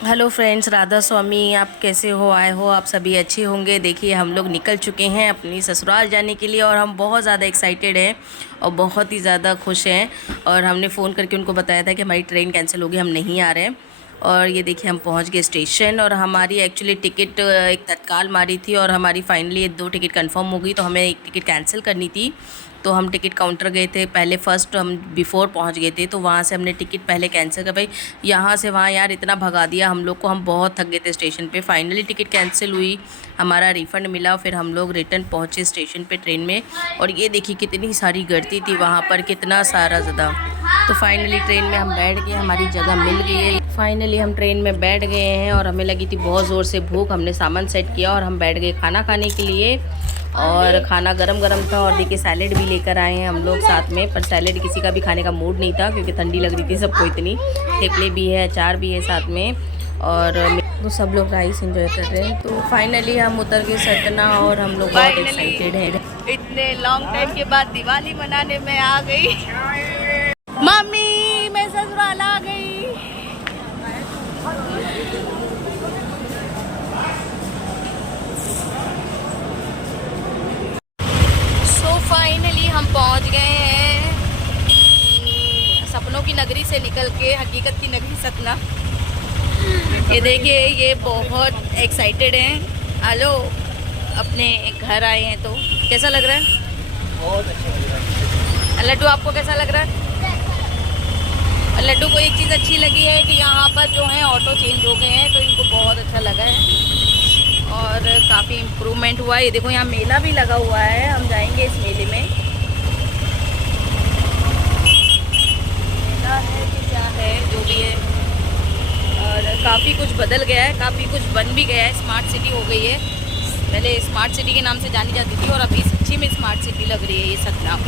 Hello friends, Radha स्वामी। आप कैसे हो? आए हो आप सभी अच्छे होंगे। देखिए, हम लोग निकल चुके हैं अपनी ससुराल जाने के लिए और हम बहुत ज़्यादा एक्साइटेड हैं और बहुत ही ज़्यादा खुश हैं। और हमने फ़ोन करके उनको बताया था कि हमारी ट्रेन कैंसिल होगी, हम नहीं आ रहे हैं। और ये देखिए, हम पहुंच गए स्टेशन और हमारी एक्चुअली टिकट एक तत्काल मारी थी और हमारी फाइनली 2 टिकट कंफर्म हो गई, तो हमें एक टिकट कैंसिल करनी थी। तो हम टिकट काउंटर गए थे पहले, फ़र्स्ट हम बिफ़ोर पहुंच गए थे, तो वहाँ से हमने टिकट पहले कैंसिल कर। भाई यहाँ से वहाँ यार इतना भगा दिया हम लोग को, हम बहुत थक गए थे स्टेशन पे। फाइनली टिकट कैंसिल हुई, हमारा रिफ़ंड मिला, फिर हम लोग रिटर्न पहुँचे स्टेशन पे ट्रेन में। और ये देखिए कितनी सारी गर्दी थी वहाँ पर, कितना सारा ज़्यादा। तो फाइनली ट्रेन में हम बैठ गए, हमारी जगह मिल गई है। फाइनली हम ट्रेन में बैठ गए हैं और हमें लगी थी बहुत ज़ोर से भूख। हमने सामान सेट किया और हम बैठ गए खाना खाने के लिए। और खाना गरम गरम था और देखिए सैलेड भी लेकर आए हैं हम लोग साथ में, पर सैलेड किसी का भी खाने का मूड नहीं था क्योंकि ठंडी लग रही थी सबको इतनी। थेपले भी है, अचार भी है साथ में, और तो सब लोग राइस एंजॉय कर रहे हैं। तो फाइनली हम उतर गए सतना और हम लोग बहुत एक्साइटेड हैं। इतने लॉन्ग टाइम के बाद दिवाली मनाने में आ गई। मम्मी, मैं ससुराल आ गई। फाइनली हम पहुंच गए हैं सपनों की नगरी से निकल के हकीकत की नगरी सतना। ये देखिए, ये बहुत एक्साइटेड हैं। हेलो, अपने घर आए हैं तो कैसा लग रहा है? बहुत अच्छा लग रहा है। लड्डू, आपको कैसा लग रहा है? लड्डू को एक चीज़ अच्छी लगी है कि यहाँ पर जो है ऑटो चेंज हो गए हैं, तो इनको बहुत अच्छा लगा है और काफ़ी इम्प्रूवमेंट हुआ है। ये देखो, यहाँ मेला भी लगा हुआ है, हम जाएंगे इस मेले में। मेला है कि क्या है, जो भी है। और काफ़ी कुछ बदल गया है, काफ़ी कुछ बन भी गया है, स्मार्ट सिटी हो गई है। पहले स्मार्ट सिटी के नाम से जानी जाती थी और अभी सच्ची में स्मार्ट सिटी लग रही है ये सतना।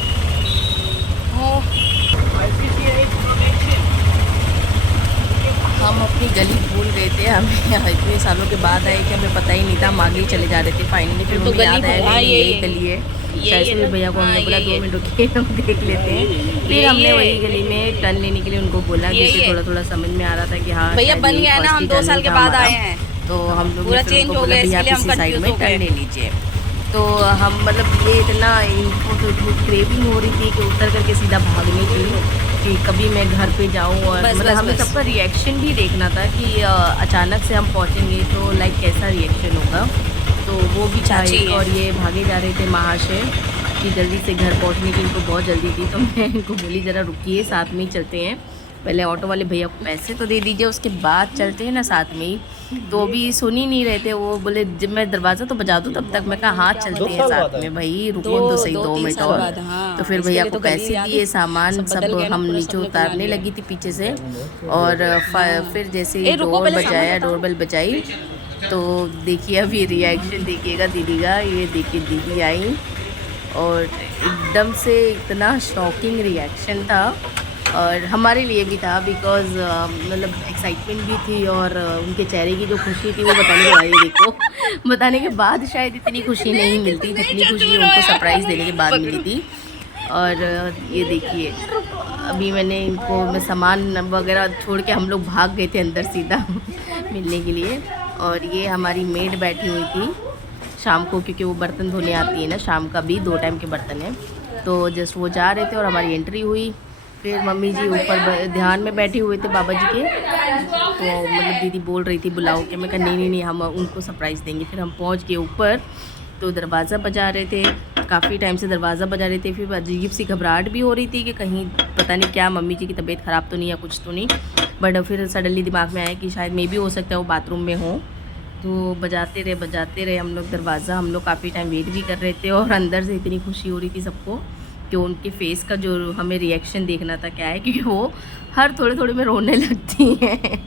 हम अपनी गली भूल गए थे, हमें इतने सालों के बाद आए कि हमें पता ही नहीं था, हम आगे ही चले जा रहे थे। फाइनली फिर तो हमें याद आया हाँ, नहीं, यही गली है। शायद भैया को हमने बोला 2 मिनट रुकिए, हम देख लेते हैं। फिर हमने वही गली में टर्न लेने के लिए उनको बोला, क्योंकि थोड़ा थोड़ा समझ में आ रहा था कि हाँ भैया बन गया ना, हम 2 साल के बाद आए हैं तो हम लोग पूरा चेंज हो गया, इसलिए हम साइड में कंफ्यूज हो टर्न गए। ले लीजिए। तो हम मतलब ये इतना इनको क्रेविंग हो रही थी कि उतर करके सीधा भागने की, कि कभी मैं घर पे जाऊं। और बस, मतलब बस, हमें बस। सबका रिएक्शन भी देखना था कि अचानक से हम पहुंचेंगे तो लाइक कैसा रिएक्शन होगा। तो वो भी चाची चाहिए। है। और ये भागे जा रहे थे महाशय कि जल्दी से घर पहुंचने की इनको बहुत जल्दी थी। तो मैं इनको बोली ज़रा रुकिए, साथ में ही चलते हैं, पहले ऑटो वाले भैया को पैसे तो दे दीजिए, उसके बाद चलते हैं ना साथ में ही। तो अभी सुन ही नहीं रहे थे, वो बोले जब मैं दरवाज़ा तो बजा दूँ तब तक। मैं कहा हाँ चलते हैं साथ में भाई, रुको तो सही 2 मिनट और। तो फिर भैया को पैसे दिए, सामान सब हम नीचे उतारने लगी थी पीछे से। और फिर जैसे ही डोर बजाया, डोरबेल बजाई, तो देखिए अभी रिएक्शन देखिएगा दीदी का। ये देखिए दीदी आई और एकदम से इतना शॉकिंग रिएक्शन था, और हमारे लिए भी था बिकॉज़ मतलब एक्साइटमेंट भी थी और उनके चेहरे की जो खुशी थी वो बताने के बाद, ये देखो बताने के बाद शायद इतनी खुशी नहीं मिलती जितनी खुशी उनको सरप्राइज़ देने के बाद मिली थी। और ये देखिए, अभी मैंने इनको मैं सामान वगैरह छोड़ के हम लोग भाग गए थे अंदर सीधा मिलने के लिए। और ये हमारी मेड बैठी हुई थी शाम को, क्योंकि वो बर्तन धोने आती है ना, शाम का भी 2 टाइम के बर्तन हैं। तो जस्ट वो जा रहे थे और हमारी एंट्री हुई। फिर मम्मी जी ऊपर ध्यान में बैठे हुए थे बाबा जी के, तो मतलब दीदी बोल रही थी बुलाओ के। मैं कहा नहीं नहीं नहीं, हम उनको सरप्राइज़ देंगे। फिर हम पहुंच गए ऊपर, तो दरवाज़ा बजा रहे थे, काफ़ी टाइम से दरवाज़ा बजा रहे थे। फिर अजीब सी घबराहट भी हो रही थी कि कहीं पता नहीं क्या, मम्मी जी की तबीयत ख़राब तो नहीं या कुछ तो नहीं। बट फिर सडनली दिमाग में आया कि शायद मे भी हो सकता है वो बाथरूम में हो। तो बजाते रहे हम लोग दरवाज़ा। हम लोग काफ़ी टाइम वेट भी कर रहे थे और अंदर से इतनी खुशी हो रही थी सबको कि उनके फेस का जो हमें रिएक्शन देखना था क्या है, क्योंकि वो हर थोड़े थोड़े में रोने लगती हैं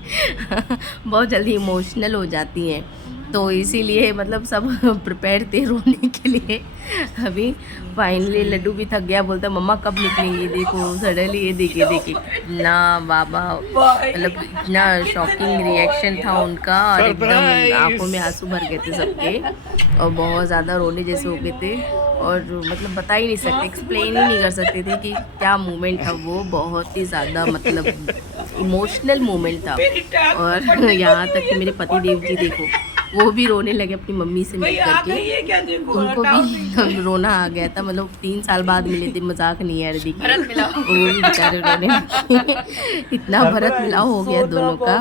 बहुत जल्दी इमोशनल हो जाती हैं। तो इसीलिए मतलब सब प्रिपेयर थे रोने के लिए। अभी फाइनली लड्डू भी थक गया, बोलता मम्मा कब निकलेंगी। देखो सडनली ये देखिए ना बाबा, मतलब इतना शॉकिंग रिएक्शन था उनका और एकदम आंखों में आंसू भर गए थे सबके और बहुत ज़्यादा रोने जैसे हो गए थे। और मतलब बता ही नहीं सकते, एक्सप्लेन ही नहीं कर सकते थे कि क्या मोमेंट था वो। बहुत ही ज़्यादा मतलब इमोशनल मोमेंट था। और यहाँ तक कि मेरे पति देव जी देखो, वो भी रोने लगे अपनी मम्मी से मिल करके। उनको भी रोना आ गया था, मतलब 3 साल बाद मिले थे, मजाक नहीं है अर्दी की। वो भी बेचारे रोने लगे। इतना भरत मिलाव हो गया दोनों का,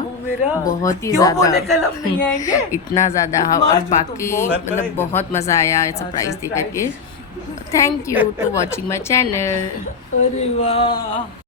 बहुत ही ज़्यादा, इतना ज़्यादा। और बाकी मतलब बहुत मज़ा आया सरप्राइज दे करके। Thank you to watching my channel. अरे वाह।